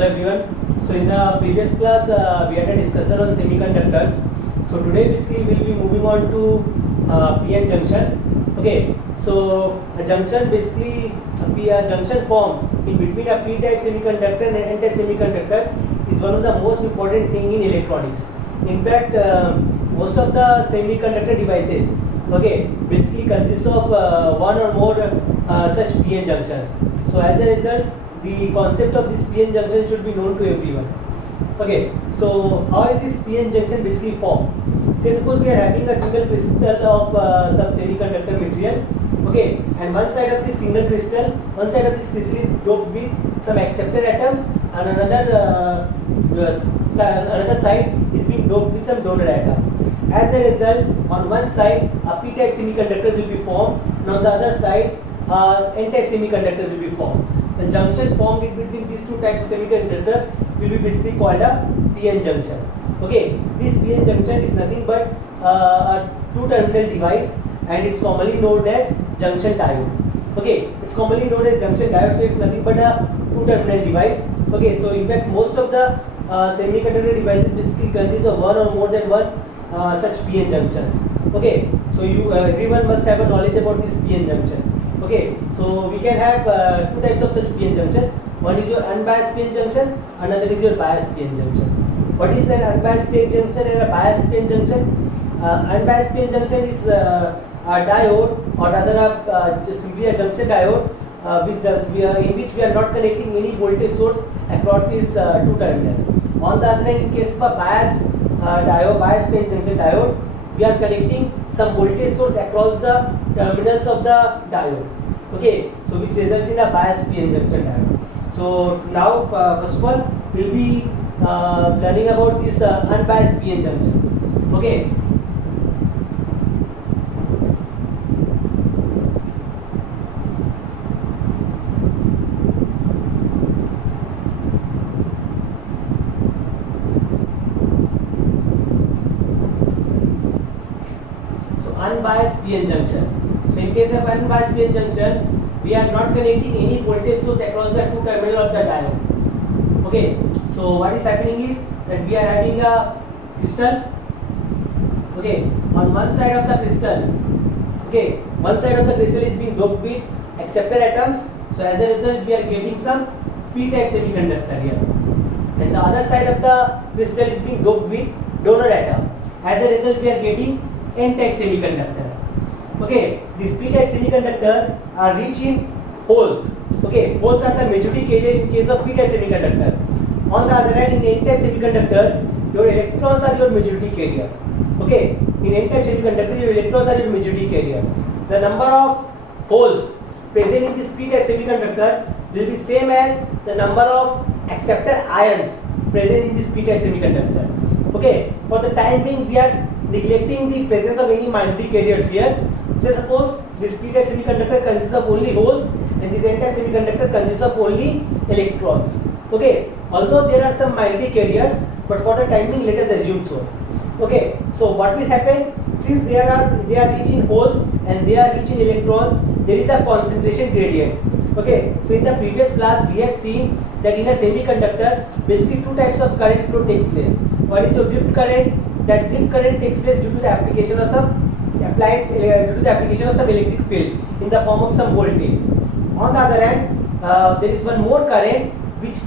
Hello everyone. So in the previous class we had a discussion on semiconductors. So today basically we will be moving on to PN junction. Okay. So a junction basically a junction form in between a P-type semiconductor and an N-type semiconductor is one of the most important thing in electronics. In fact, most of the semiconductor devices, okay, basically consists of one or more such PN junctions. So as a result, the concept of this PN junction should be known to everyone. Okay, so how is this PN junction basically formed? Say suppose we are having a single crystal of some semiconductor material, okay, and one side of this single crystal, one side of this crystal is doped with some acceptor atoms, and another side is being doped with some donor atom. As a result, on one side a P-type semiconductor will be formed, and on the other side N-type semiconductor will be formed. The junction formed in between these two types of semiconductor will be basically called a PN junction. Okay, this PN junction is nothing but a two-terminal device, and it's commonly known as junction diode. Okay, it's commonly known as junction diode, so it's nothing but a two-terminal device. Okay, so in fact most of the semiconductor devices basically consist of one or more than one such PN junctions. Okay, so everyone must have a knowledge about this PN junction. Okay, so we can have two types of such PN junction. One is your unbiased PN junction, another is your biased PN junction. What is an unbiased PN junction and a biased PN junction? Unbiased PN junction is a diode, or rather just simply a junction diode, in which we are not connecting any voltage source across this two terminal. On the other hand, in case of a biased biased PN junction diode, we are connecting some voltage source across the terminals of the diode. Okay, so which results in a biased PN junction diode. So now first of all we will be learning about these unbiased PN junctions. Okay. Unbiased PN junction. So in case of unbiased PN junction, we are not connecting any voltage source across the two terminals of the diode. Okay, so what is happening is that we are having a crystal. Okay, on one side of the crystal, okay, one side of the crystal is being doped with acceptor atoms. So as a result, we are getting some P-type semiconductor here, and the other side of the crystal is being doped with donor atom. As a result, we are getting N-type semiconductor. Okay, these P-type semiconductor are rich in holes. Okay, holes are the majority carrier in case of P-type semiconductor. On the other hand, in N-type semiconductor, your electrons are your majority carrier. Okay, in N-type semiconductor, your electrons are your majority carrier. The number of holes present in this P-type semiconductor will be same as the number of acceptor ions present in this P-type semiconductor. Okay, for the time being, we are neglecting the presence of any minority carriers here. Say suppose this P-type semiconductor consists of only holes and this N-type semiconductor consists of only electrons. Okay, although there are some minority carriers, but for the time being let us assume so. Okay, so what will happen, since they are rich in holes and they are rich in electrons, there is a concentration gradient. Okay, so in the previous class we had seen that in a semiconductor basically two types of current flow takes place. One is your drift current. That drift current takes place due to the application of some electric field in the form of some voltage. On the other hand, there is one more current which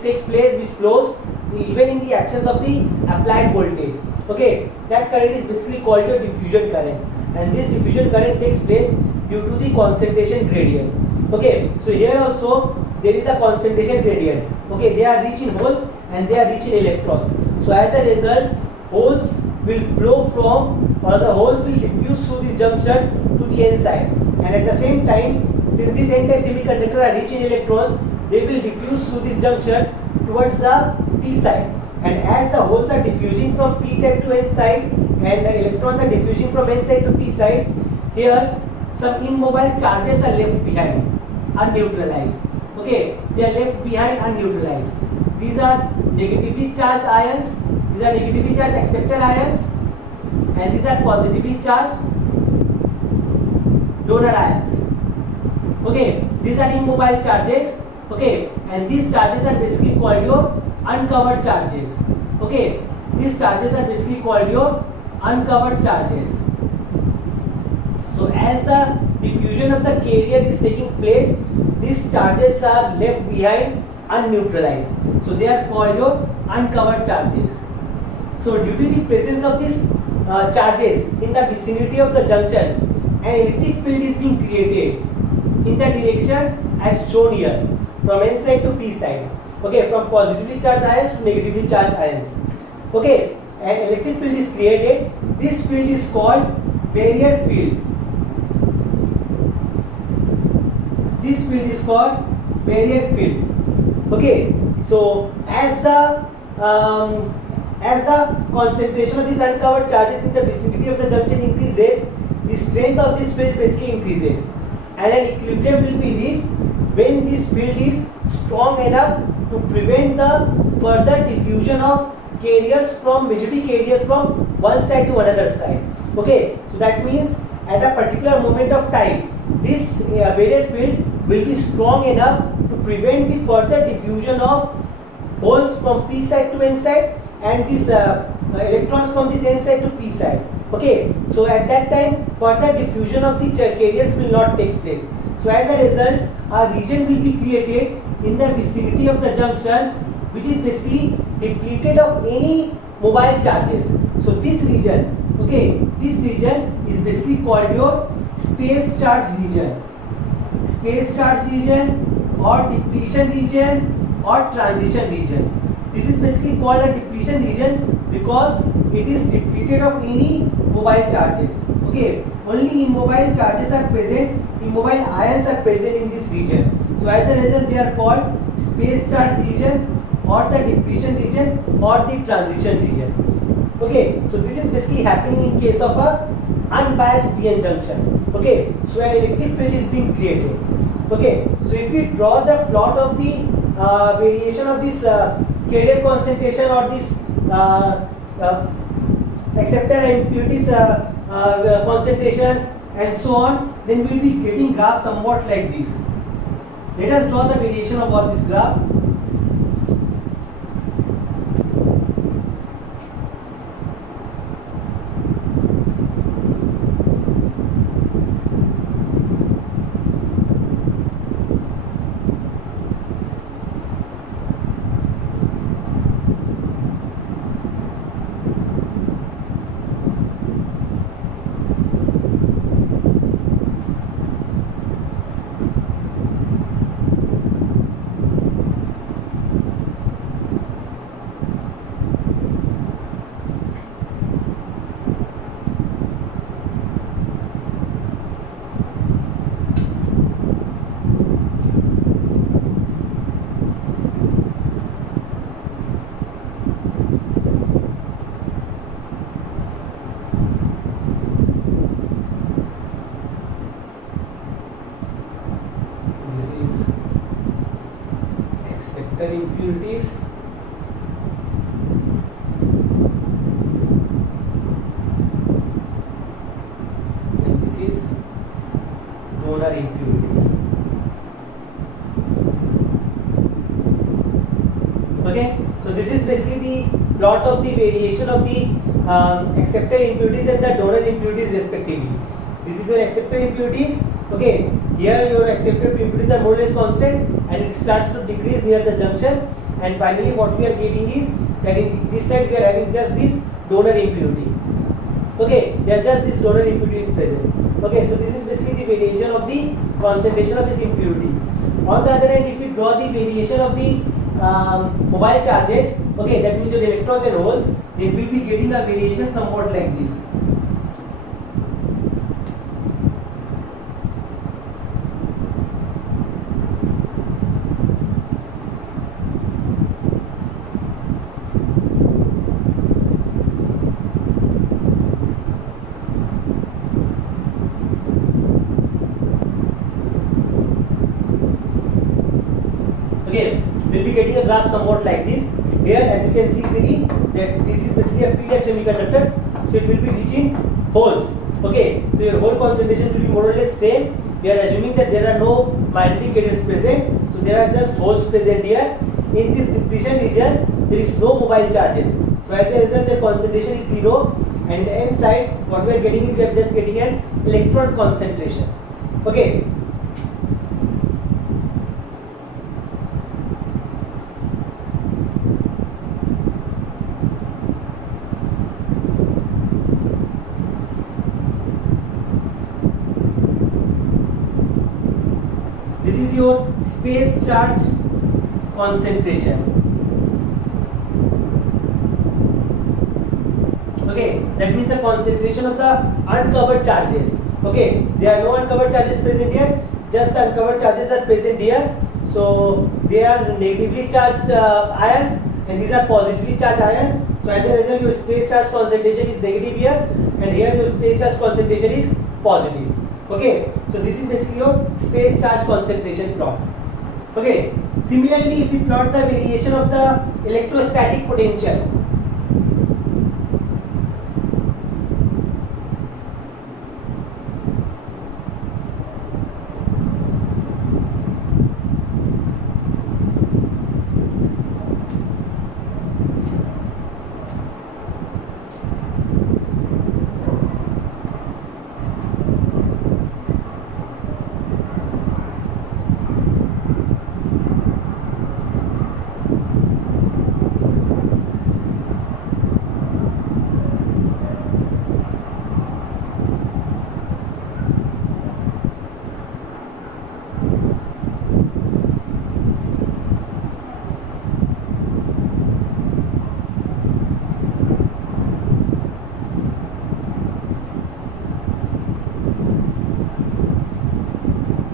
takes place, which flows even in the absence of the applied voltage. Okay, that current is basically called your diffusion current, and this diffusion current takes place due to the concentration gradient. Okay, so here also there is a concentration gradient. Okay, they are rich in holes and they are rich in electrons. So as a result, holes will flow from, or the holes will diffuse through this junction to the N side, and at the same time, since these N-type semiconductor are rich in electrons, they will diffuse through this junction towards the P side. And as the holes are diffusing from P-type to N side and the electrons are diffusing from N side to P side, here some immobile charges are left behind, unneutralized. Okay, they are left behind unneutralized. These are negatively charged ions. These are negatively charged acceptor ions, and these are positively charged donor ions. Okay, these are immobile charges Okay, and these charges are basically called your uncovered charges. Okay, these charges are basically called your uncovered charges. So as the diffusion of the carrier is taking place, these charges are left behind unneutralized. So they are called your uncovered charges. So due to the presence of these charges in the vicinity of the junction, an electric field is being created in the direction as shown here, from N side to P side. Okay, from positively charged ions to negatively charged ions. Okay, an electric field is created. This field is called barrier field. This field is called barrier field. Okay, so as the concentration of these uncovered charges in the vicinity of the junction increases, the strength of this field basically increases, and an equilibrium will be reached when this field is strong enough to prevent the further diffusion of carriers from majority carriers from one side to another side. Okay, so that means at a particular moment of time, this barrier field will be strong enough to prevent the further diffusion of holes from P side to N side and these electrons from this N side to P side. Okay, so at that time further diffusion of the carriers will not take place. So as a result, a region will be created in the vicinity of the junction which is basically depleted of any mobile charges. So this region, okay, this region is basically called your space charge region. Space charge region or depletion region or transition region. This is basically called a depletion region because it is depleted of any mobile charges. Okay, only immobile charges are present, immobile ions are present in this region. So as a result, they are called space charge region or the depletion region or the transition region. Okay, so this is basically happening in case of a unbiased PN junction. Okay, so an electric field is being created. Okay, so if we draw the plot of the variation of this carrier concentration or this acceptor impurities concentration and so on, then we will be getting graph somewhat like this. Let us draw the variation of all this graph. Acceptor impurities, and this is donor impurities. Okay, so this is basically the plot of the variation of the acceptor impurities and the donor impurities respectively. This is your acceptor impurities. Okay, here your acceptor impurities are more or less constant and it starts to decrease near the junction, and finally what we are getting is that in this side we are having just this donor impurity. Okay, there are just this donor impurity is present. Okay, so this is basically the variation of the concentration of this impurity. On the other hand, if we draw the variation of the mobile charges, okay, that means your electrons and holes, then we will be getting a variation somewhat like this. Okay, we'll be getting a graph somewhat like this. Here, as you can see easily, that this is basically a p-type semiconductor, so it will be reaching holes. Okay, so your hole concentration will be more or less same, we are assuming that there are no magnetic carriers present, so there are just holes present here. In this depletion region, there is no mobile charges. So as a result, the concentration is 0, and the n side, what we are getting is we are just getting an electron concentration. Okay. This is your space charge concentration. Okay, that means the concentration of the uncovered charges. Okay, there are no uncovered charges present here, just the uncovered charges are present here. So they are negatively charged ions, and these are positively charged ions. So as a result, your space charge concentration is negative here, and here your space charge concentration is positive. Okay, so this is basically your space charge concentration plot. Okay, similarly, if we plot the variation of the electrostatic potential,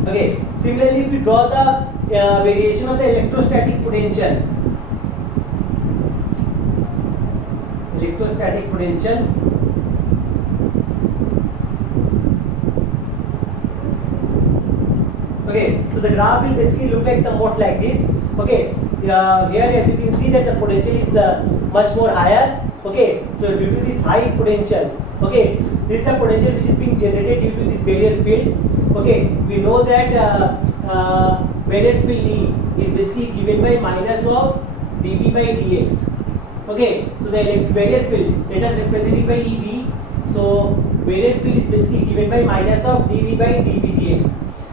okay, similarly, if we draw the variation of the electrostatic potential, okay, so the graph will basically look like somewhat like this. Okay, here as you can see that the potential is much more higher. Okay, so due to this high potential, okay, this is the potential which is being generated due to this barrier field. Okay, we know that barrier field E is basically given by minus of dV by dx. Okay, so the barrier field, let us represent it by EB. So barrier field is basically given by minus of dV by dV dx.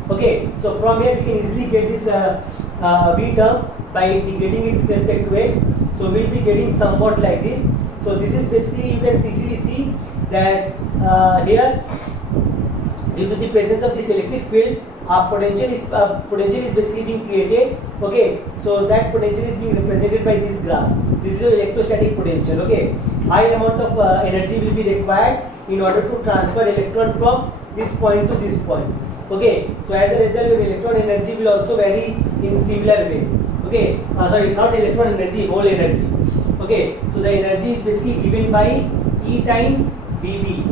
Okay, so from here we can easily get this V term by integrating it with respect to x. So we will be getting somewhat like this. So this is basically, you can easily see that here, due to the presence of this electric field, potential is basically being created. Okay, so that potential is being represented by this graph. This is your electrostatic potential. Okay, high amount of energy will be required in order to transfer electron from this point to this point. Okay, so as a result, your electron energy will also vary in similar way. Okay, sorry, not electron energy, whole energy. Okay, so the energy is basically given by E times BB.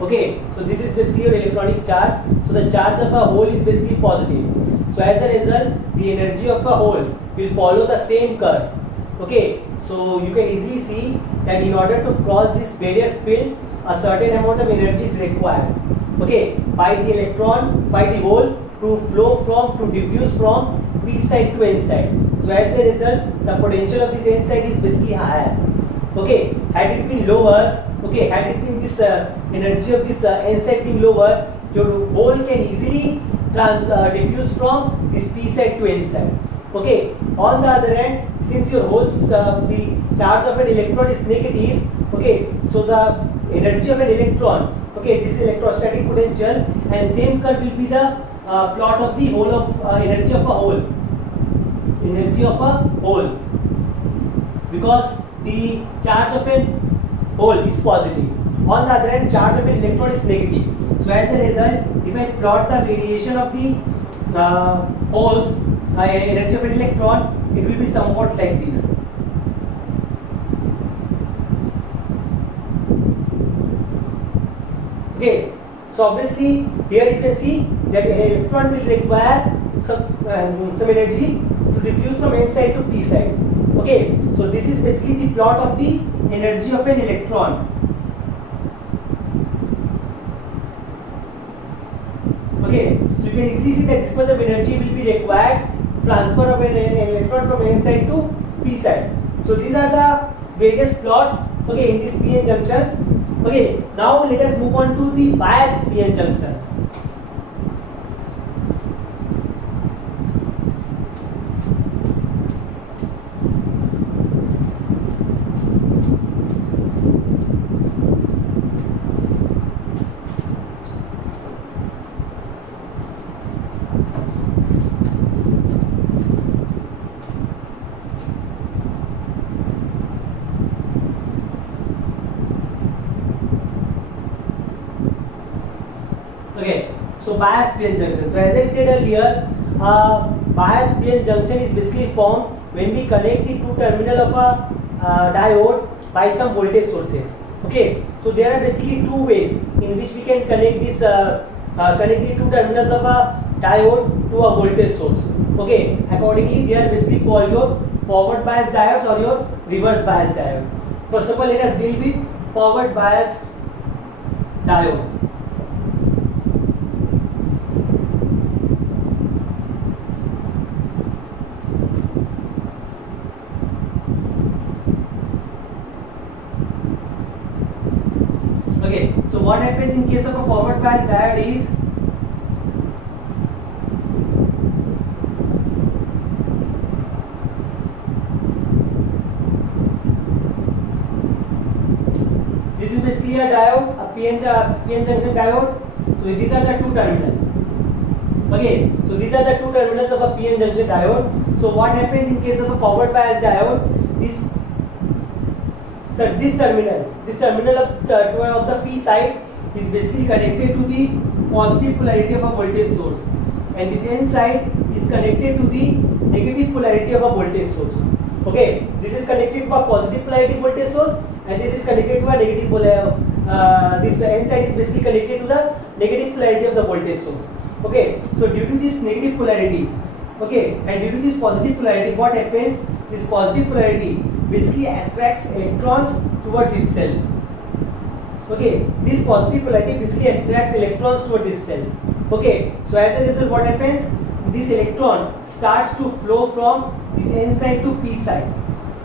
Okay, so this is basically your electronic charge. So the charge of a hole is basically positive. So as a result, the energy of a hole will follow the same curve. Okay, so you can easily see that in order to cross this barrier field, a certain amount of energy is required. Okay, by the hole to flow from, to diffuse from P side to N side. So as a result, the potential of this N side is basically higher. Okay, had it been lower, okay, had it been this energy of this N side being lower, your hole can easily diffuse from this P side to N side. Okay, on the other hand, since your holes, the charge of an electron is negative, okay, so the energy of an electron, okay, this is electrostatic potential, and same curve will be the plot of the whole of energy of a hole. Energy of a hole, because the charge of a hole is positive. On the other hand, charge of an electron is negative. So as a result, if I plot the variation of the holes, energy of an electron, it will be somewhat like this. Okay, so obviously here you can see that an electron will require some energy to diffuse from N side to P side. Okay, so this is basically the plot of the energy of an electron. Okay, so can easily see that this much of energy will be required to transfer of an electron from n side to p side. So these are the various plots, okay, in these p-n junctions. Okay, now let us move on to the biased p-n junctions. Okay, so biased p-n junction. So as I said earlier, biased p-n junction is basically formed when we connect the two terminal of a diode by some voltage sources. Okay, so there are basically two ways in which we can connect this connect the two terminals of a diode to a voltage source. Okay, accordingly they are basically called your forward biased diodes or your reverse biased diode. First of all, let us deal with forward biased diode. Okay, so what happens in case of a forward biased diode is this is basically a diode, a PN junction diode. So these are the two terminals. Okay, so these are the two terminals of a PN junction diode. So what happens in case of a forward biased diode? This terminal of the P side is basically connected to the positive polarity of a voltage source, and this N side is connected to the negative polarity of a voltage source. Okay, this is connected to a positive polarity voltage source, and this is connected to a negative polarity. This N side is basically connected to the negative polarity of the voltage source. Okay, so due to this negative polarity, okay, and due to this positive polarity, what happens? This positive polarity basically attracts electrons towards itself. Okay, this positive polarity basically attracts electrons towards itself. Okay, so as a result, what happens? This electron starts to flow from this N side to P side.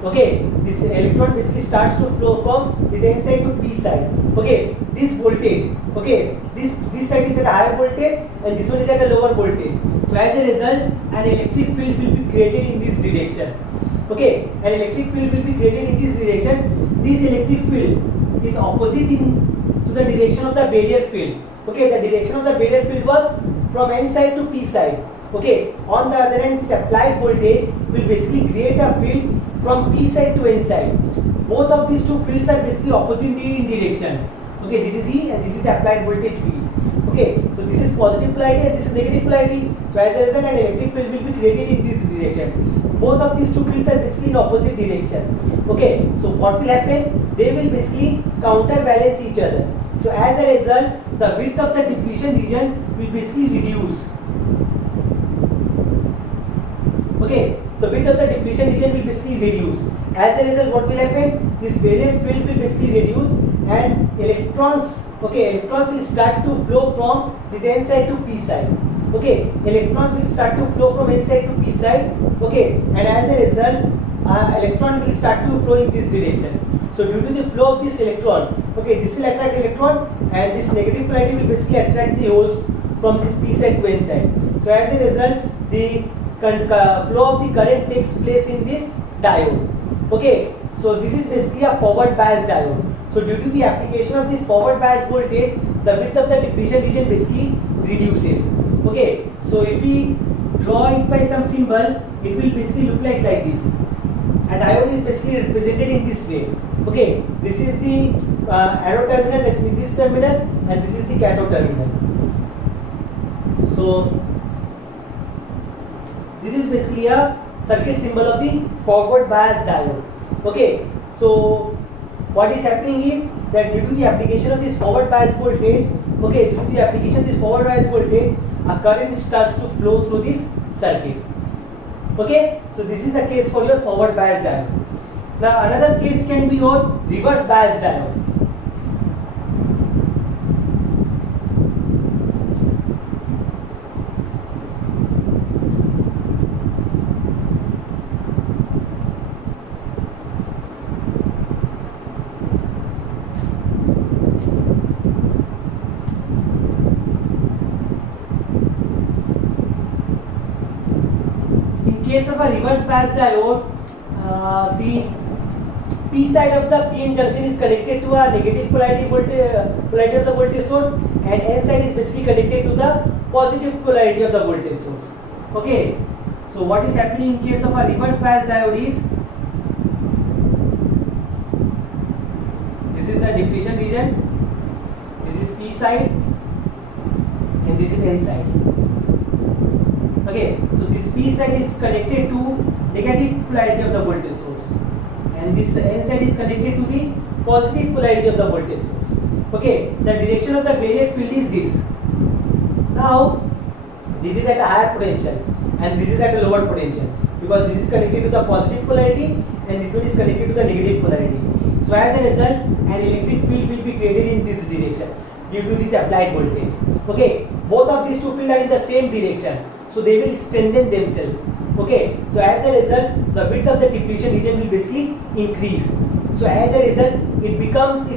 Okay, this electron basically starts to flow from this N side to P side. Okay, this voltage, okay, this side is at a higher voltage and this one is at a lower voltage. So as a result, an electric field will be created in this direction. Okay, an electric field will be created in this direction. This electric field is opposite to the direction of the barrier field. Okay, the direction of the barrier field was from N side to P side. Okay, on the other hand, this applied voltage will basically create a field from P side to N side. Both of these two fields are basically opposite in direction. Okay, this is E and this is the applied voltage V. Okay, so this is positive polarity and this is negative polarity. So as a result, an electric field will be created in this direction. Both of these two fields are basically in opposite direction. Okay, so what will happen? They will basically counterbalance each other. So as a result, the width of the depletion region will basically reduce. Okay, the width of the depletion region will basically reduce. As a result, what will happen? This barrier field will basically reduce and electrons will start to flow from this N side to P side. Okay, electrons will start to flow from N side to P side. Okay, and as a result, electron will start to flow in this direction. So due to the flow of this electron, okay, this will attract electron and this negative polarity will basically attract the holes from this P side to N side. So as a result, the flow of the current takes place in this diode. Okay, so this is basically a forward bias diode. So due to the application of this forward bias voltage, the width of the depletion region basically reduces. Okay, so if we draw it by some symbol, it will basically look like this. A diode is basically represented in this way. Okay, this is the anode terminal, that means this terminal, and this is the cathode terminal. So this is basically a circuit symbol of the forward bias diode. Okay, so what is happening is that due to the application of this forward bias voltage, okay, due to the application of this forward bias voltage, a current starts to flow through this circuit. Okay, so this is the case for your forward bias diode. Now another case can be your reverse bias diode. case of a reverse bias diode, the P side of the PN junction is connected to a negative polarity polarity of the voltage source, and N side is basically connected to the positive polarity of the voltage source. Okay, so what is happening in case of a reverse bias diode is, this is the depletion region, this is P side, and this is N side. Okay, so this P side is connected to negative polarity of the voltage source, and this N side is connected to the positive polarity of the voltage source. Okay, the direction of the barrier field is this. Now, this is at a higher potential and this is at a lower potential, because this is connected to the positive polarity and this one is connected to the negative polarity. So as a result, an electric field will be created in this direction due to this applied voltage. Okay, both of these two fields are in the same direction, so they will strengthen themselves. Okay, so as a result, the width of the depletion region will basically increase. So as a result, it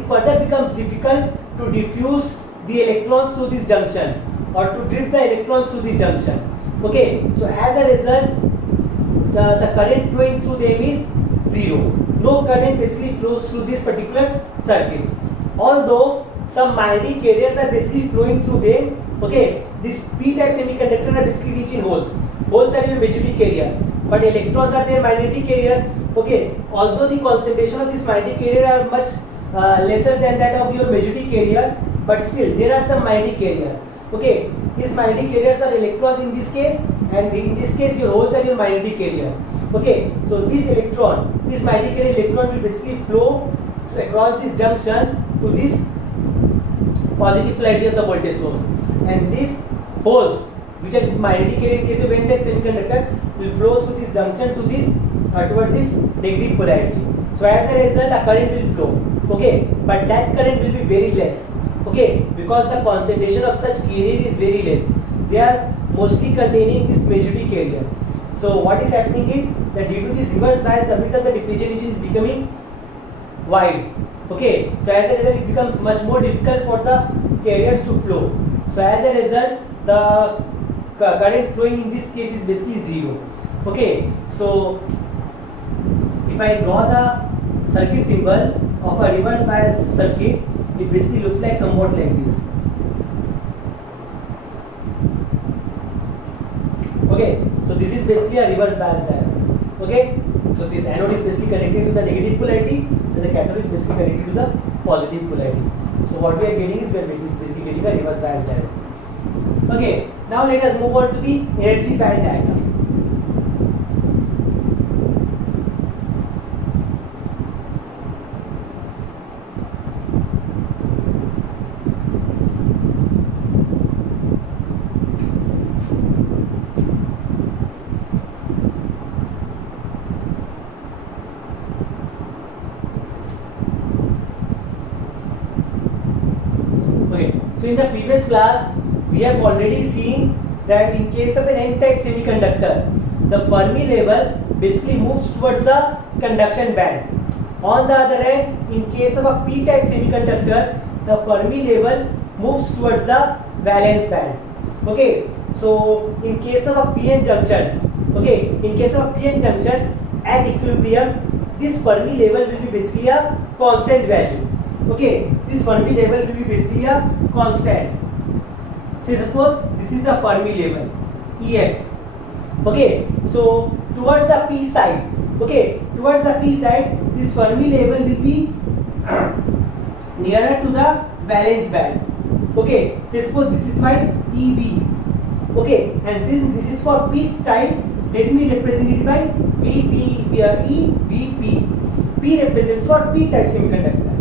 further becomes difficult to diffuse the electrons through this junction or to drift the electrons through the junction. Okay, so as a result, the current flowing through them is zero. No current basically flows through this particular circuit. Although some magnetic carriers are basically flowing through them. Okay, this p-type semiconductor are basically reaching holes. Holes are your magnetic carrier, but electrons are their magnetic carrier. Okay, although the concentration of this magnetic carrier are much lesser than that of your magnetic carrier, but still there are some magnetic carrier. Okay, these magnetic carriers are electrons in this case, and in this case your holes are your magnetic carrier. Okay, so this magnetic carrier electron will basically flow across this junction to this positive polarity of the voltage source, and these holes, which are magnetic carrier in case of N-type semiconductor, will flow through this junction to this towards this negative polarity. So as a result, a current will flow. Okay, but that current will be very less. Okay, because the concentration of such carrier is very less. They are mostly containing this magnetic carrier. So what is happening is that due to this reverse bias, the width of the depletion region is becoming wide. Okay, so as a result, it becomes much more difficult for the carriers to flow. So as a result, the current flowing in this case is basically zero. Okay, so if I draw the circuit symbol of a reverse bias circuit, it basically looks like somewhat like this. Okay, so this is basically a reverse bias diagram. Okay, so this anode is basically connected to the negative polarity and the cathode is basically connected to the positive polarity. So what we are getting is, we are basically getting a reverse bias diagram. Okay, now let us move on to the energy band diagram. So in the previous class, we have already seen that in case of an N-type semiconductor, the Fermi level basically moves towards the conduction band. On the other hand, in case of a P-type semiconductor, the Fermi level moves towards the valence band. Okay, so in case of a PN junction, at equilibrium, this Fermi level will be basically a constant value. Okay, this Fermi level will be basically a constant. So suppose this is the Fermi level, EF. Okay, so towards the P side, this Fermi level will be nearer to the valence band. Okay, so suppose this is my EV. Okay, and since this is for P type, let me represent it by VP, EVP. P represents for P type semiconductor.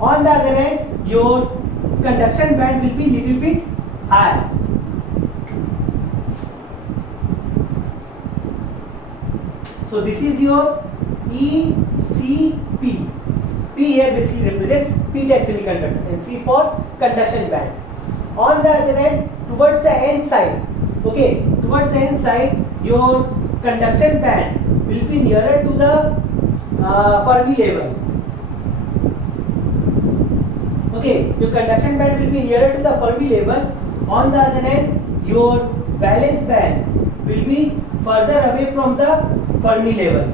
On the other hand, your conduction band will be little bit higher. So this is your ECP. P here basically represents P type semiconductor and C for conduction band. On the other hand, towards the N side, your conduction band will be nearer to the Fermi level. Okay, your conduction band will be nearer to the Fermi level. On the other hand, your valence band will be further away from the Fermi level.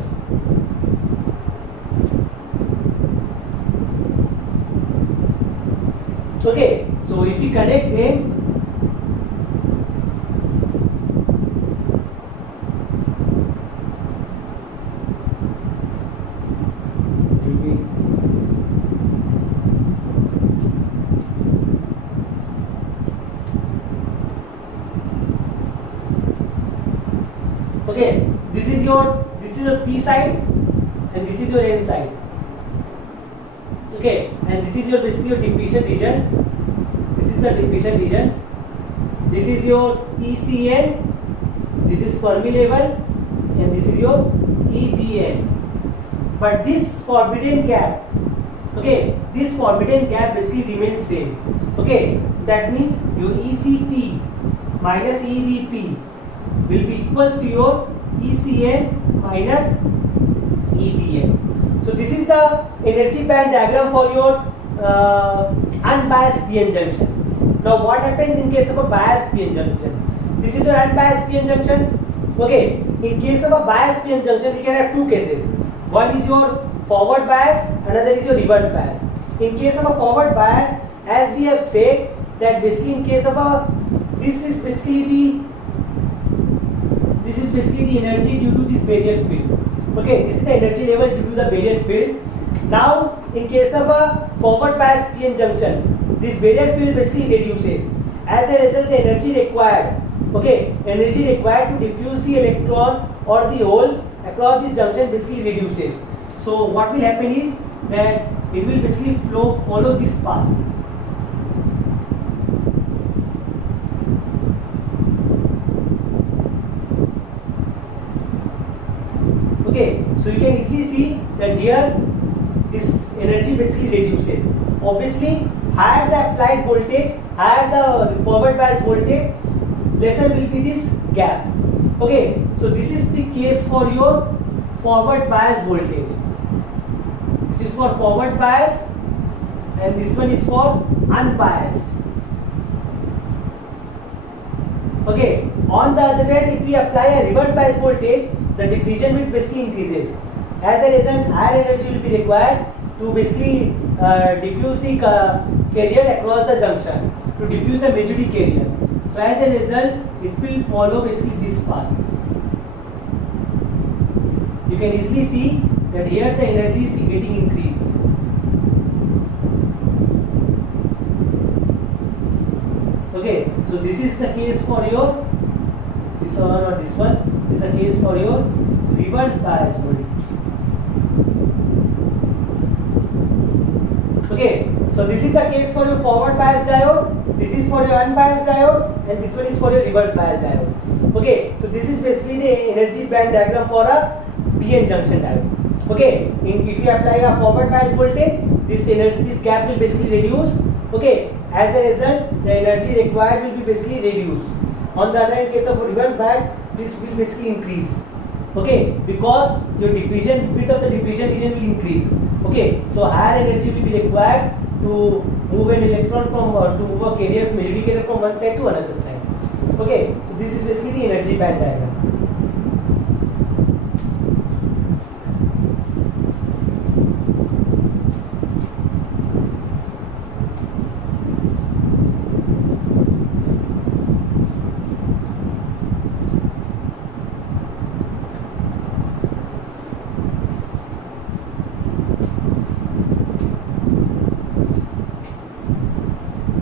Okay, so if we connect them, okay, this is your p side and this is your n side. Okay, and this is your basically your depletion region. This is the depletion region. This is your ECN. This is Fermi level, and this is your EVN. But this forbidden gap, okay, this forbidden gap basically remains same. Okay, that means your ECP minus EVP will be equals to your ECN minus EVN. So this is the energy band diagram for your unbiased PN junction. Now what happens in case of a biased PN junction? This is your unbiased PN junction. Okay, in case of a biased PN junction, you can have two cases. One is your forward bias, another is your reverse bias. In case of a forward bias, as we have said that basically in case of a, this is basically the energy due to this barrier field. Okay, this is the energy level due to the barrier field. Now, in case of a forward bias PN junction, this barrier field basically reduces. As a result, the energy required, okay, energy required to diffuse the electron or the hole across this junction basically reduces. So, what will happen is that it will basically follow this path. Okay, so you can easily see that here this energy basically reduces. Obviously, higher the applied voltage, higher the forward bias voltage, lesser will be this gap. Okay, so this is the case for your forward bias voltage. This is for forward bias and this one is for unbiased. Okay, on the other hand, if we apply a reverse bias voltage, the depletion rate basically increases. As a result, higher energy will be required to basically diffuse the carrier across the junction, to diffuse the majority carrier. So as a result, it will follow basically this path. You can easily see that here the energy is getting increased. Okay, so this is the case for your this one or this one. This is the case for your reverse bias voltage. Okay, so this is the case for your forward bias diode, this is for your unbiased diode, and this one is for your reverse bias diode. Okay, so this is basically the energy band diagram for a PN junction diode. Okay, if you apply a forward bias voltage, this gap will basically reduce. Okay, as a result, the energy required will be basically reduced. On the other hand, in case of reverse bias, this will basically increase. Okay, because your depletion, bit of the depletion region will increase. Okay, so higher energy will be required to move an electron from to move a carrier, majority carrier from one side to another side. Okay, so this is basically the energy band diagram.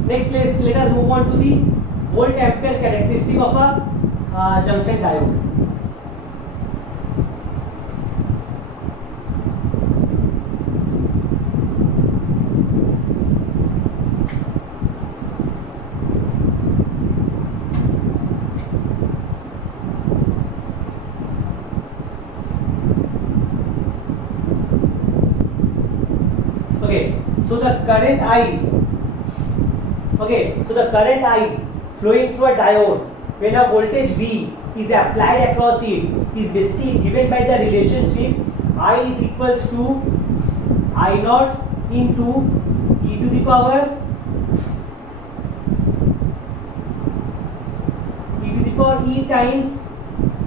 Next, let us move on to the volt ampere characteristic of a junction diode. Okay, so the current I. Okay, so the current I flowing through a diode when a voltage V is applied across it is basically given by the relationship I is equals to I naught into e to the power E times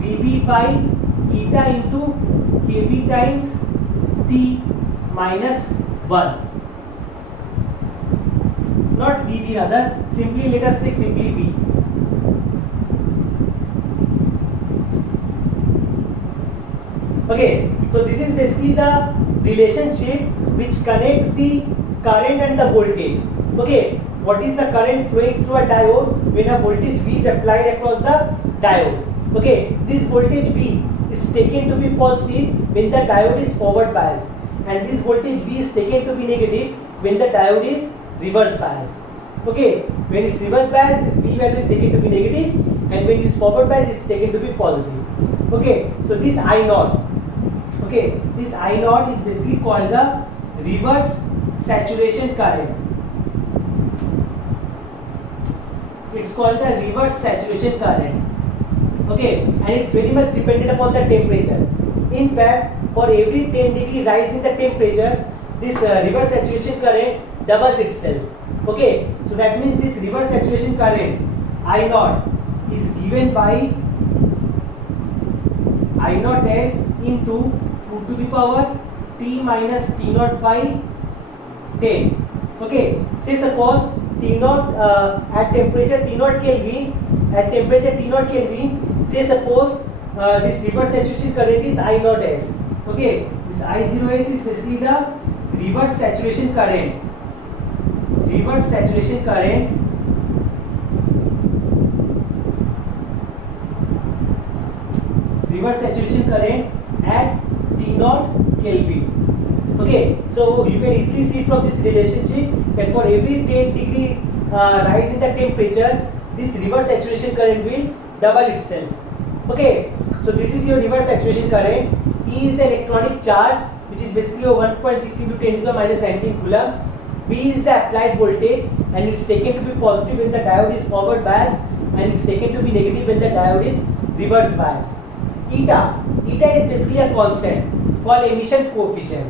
VB by eta into KB times T minus 1. Not VB rather, simply let us take simply V. Okay, so this is basically the relationship which connects the current and the voltage. Okay, what is the current flowing through a diode when a voltage V is applied across the diode? Okay, this voltage V is taken to be positive when the diode is forward biased, and this voltage V is taken to be negative when the diode is reverse biased. Okay, when it's reverse biased, this V value is taken to be negative, and when it's forward biased, it's taken to be positive. Okay, so this I naught. Okay, this I naught is basically called the reverse saturation current. It's called the reverse saturation current. Okay, and it's very much dependent upon the temperature. In fact, for every 10 degree rise in the temperature, this reverse saturation current doubles itself. Okay, so that means this reverse saturation current I naught is given by I naught S into 2 to the power T minus T naught by 10. Okay, say suppose T naught at temperature T naught Kelvin, say suppose this reverse saturation current is I naught S. Okay, this I0S is basically the reverse saturation current. Reverse saturation current at T naught Kelvin. Okay, so you can easily see from this relationship that for every 10 degree rise in the temperature, this reverse saturation current will double itself. Okay, so this is your reverse saturation current. E is the electronic charge, which is basically a 1.6 into 10 to the minus 19 coulomb. V is the applied voltage, and it's taken to be positive when the diode is forward biased, and it's taken to be negative when the diode is reverse biased. Eta is basically a constant called emission coefficient.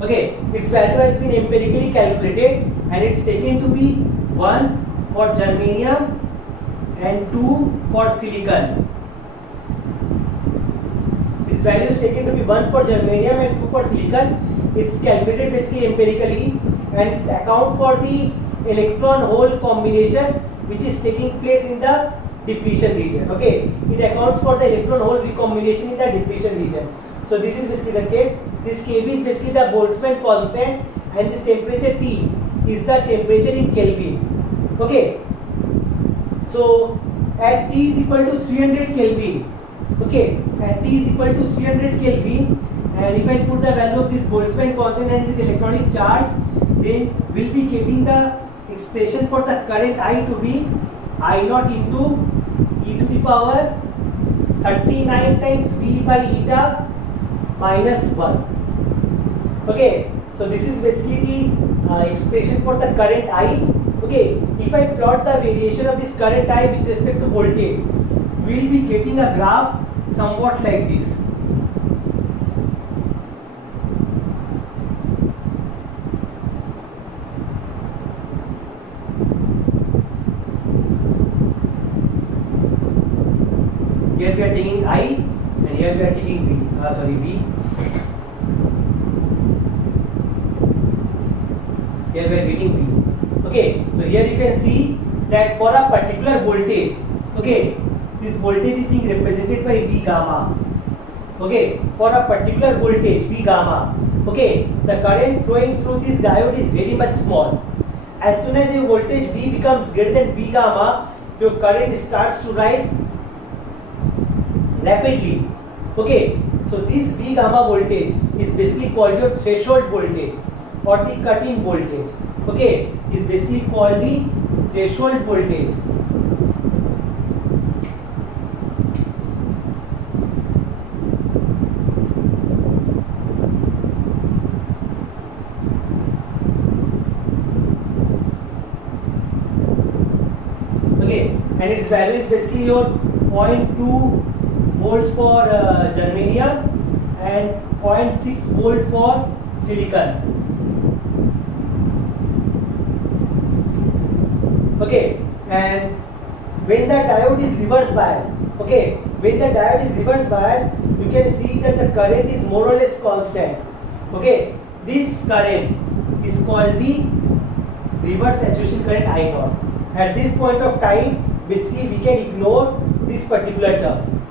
Okay, its value has been empirically calculated, and it's taken to be 1 for germanium and 2 for silicon. Its value is taken to be 1 for germanium and 2 for silicon. It's calculated basically empirically, and it's account for the electron hole combination which is taking place in the depletion region. Okay, it accounts for the electron hole recombination in the depletion region. So this is basically the case. This Kb is basically the Boltzmann constant, and this temperature T is the temperature in Kelvin. Okay, so at T is equal to 300 Kelvin. Okay, at T is equal to 300 Kelvin, and if I put the value of this Boltzmann constant and this electronic charge, then we'll be getting the expression for the current I to be I naught into e to the power 39 times V by eta minus 1. Okay, so this is basically the expression for the current I. Okay, if I plot the variation of this current I with respect to voltage, we will be getting a graph somewhat like this. Here we are taking I, and here we are taking V. Here we are getting V. Okay, so here you can see that for a particular voltage, okay, this voltage is being represented by V gamma. Okay, for a particular voltage V gamma, okay, the current flowing through this diode is very much small. As soon as your voltage V becomes greater than V gamma, your current starts to rise rapidly. Okay, so this V gamma voltage is basically called your threshold voltage or the cut-in voltage. Okay, is basically called the threshold voltage. Okay, and its value is basically your 0.2 volts for germanium and 0.6 volt for silicon. Okay, and when the diode is reverse biased, okay, when the diode is reverse biased, you can see that the current is more or less constant. Okay, this current is called the reverse saturation current I0. At this point of time, basically we can ignore this particular term.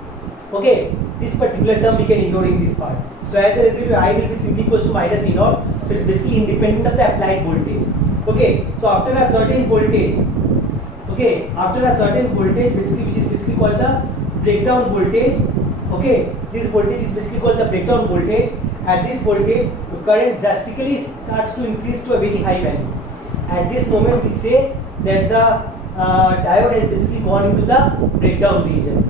Okay, this particular term we can ignore in this part. So as a result, I will be simply equals to minus E0. So it's basically independent of the applied voltage. Okay, so after a certain voltage, okay, after a certain voltage, basically which is basically called the breakdown voltage. Okay, this voltage is basically called the breakdown voltage. At this voltage, the current drastically starts to increase to a very high value. At this moment, we say that the diode has basically gone into the breakdown region.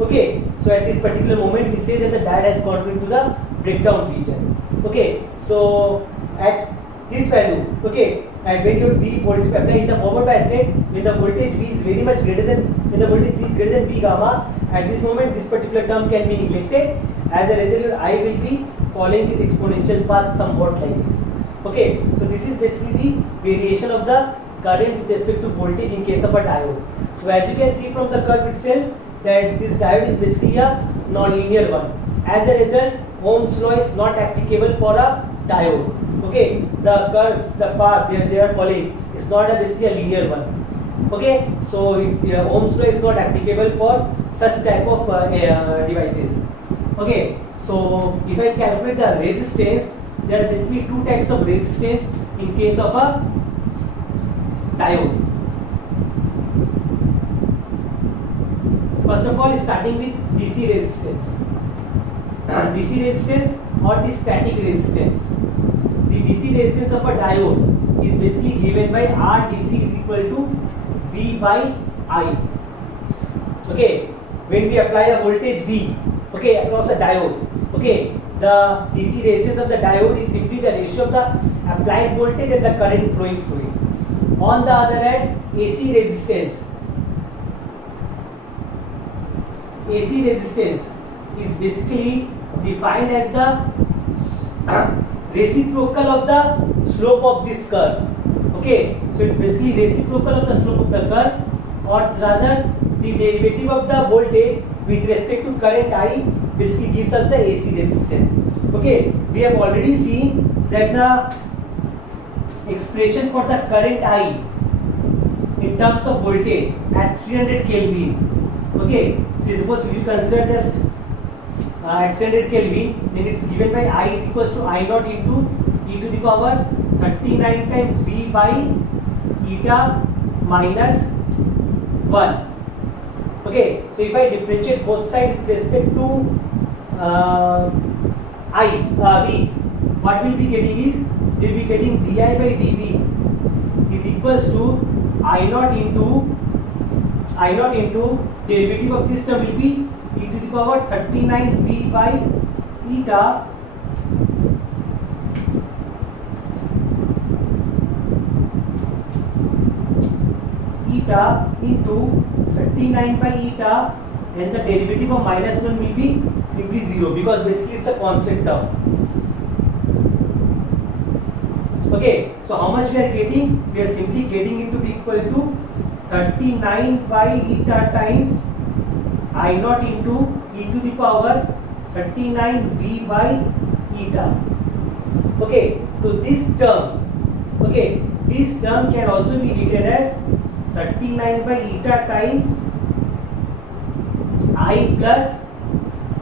Okay, so at this particular moment, we say that the diode has gone into the breakdown region. Okay, so at this value, okay, and when your V voltage apply in the forward bias state, when the voltage V is very much greater than, when the voltage V is greater than V gamma, at this moment this particular term can be neglected. As a result, your I will be following this exponential path somewhat like this. Okay, so this is basically the variation of the current with respect to voltage in case of a diode. So as you can see from the curve itself, that this diode is basically a non-linear one. As a result, Ohm's law is not applicable for a diode. Okay, the curve, the path they are following is not basically a linear one. Okay, so Ohm's law is not applicable for such type of devices. Okay, so if I calculate the resistance, there are basically two types of resistance in case of a diode. First of all, starting with DC resistance. DC resistance or the static resistance. The DC resistance of a diode is basically given by RDC is equal to V by I. Okay, when we apply a voltage V, okay, across a diode, okay, the DC resistance of the diode is simply the ratio of the applied voltage and the current flowing through it. On the other hand, AC resistance is basically defined as the reciprocal of the slope of this curve. Okay, so it's basically reciprocal of the slope of the curve, or rather the derivative of the voltage with respect to current I basically gives us the AC resistance. Okay, we have already seen that the expression for the current I in terms of voltage at 300 Kelvin. Okay, so suppose if you consider just at 300 Kelvin, then it's given by I is equals to I naught into e to the power 39 times V by eta minus 1. Okay, so if I differentiate both sides with respect to V, what we'll be getting is, we'll be getting VI by dV is equals to I naught into derivative of this term will be e to the power 39 V by eta into 39 by eta, and the derivative of minus 1 will be simply 0 because basically it's a constant term. Okay, so how much we are getting? We are simply getting it to be equal to 39 by eta times I naught into e to the power 39 V by eta. Okay, so this term can also be written as 39 by eta times I plus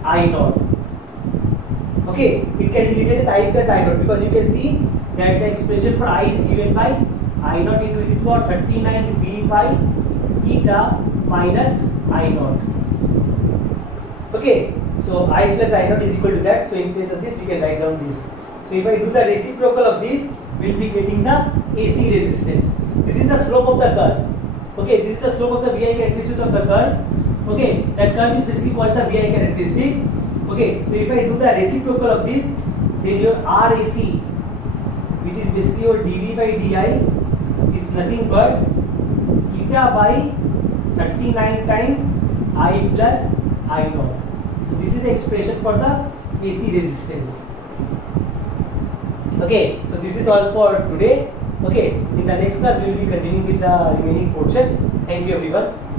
I naught. Okay, it can be written as I plus I naught because you can see that the expression for I is given by I naught into e to the power 39 V by eta minus I naught. Okay, so I plus I naught is equal to that. So in place of this, we can write down this. So if I do the reciprocal of this, we will be getting the AC resistance. This is the slope of the curve. Okay, this is the slope of the VI characteristic of the curve. Okay, that curve is basically called the VI characteristic. Okay, so if I do the reciprocal of this, then your RAC, which is basically your dV by di, is nothing but eta by 39 times I plus I naught. So this is the expression for the AC resistance. Okay, so this is all for today. Okay, in the next class we will be continuing with the remaining portion. Thank you everyone.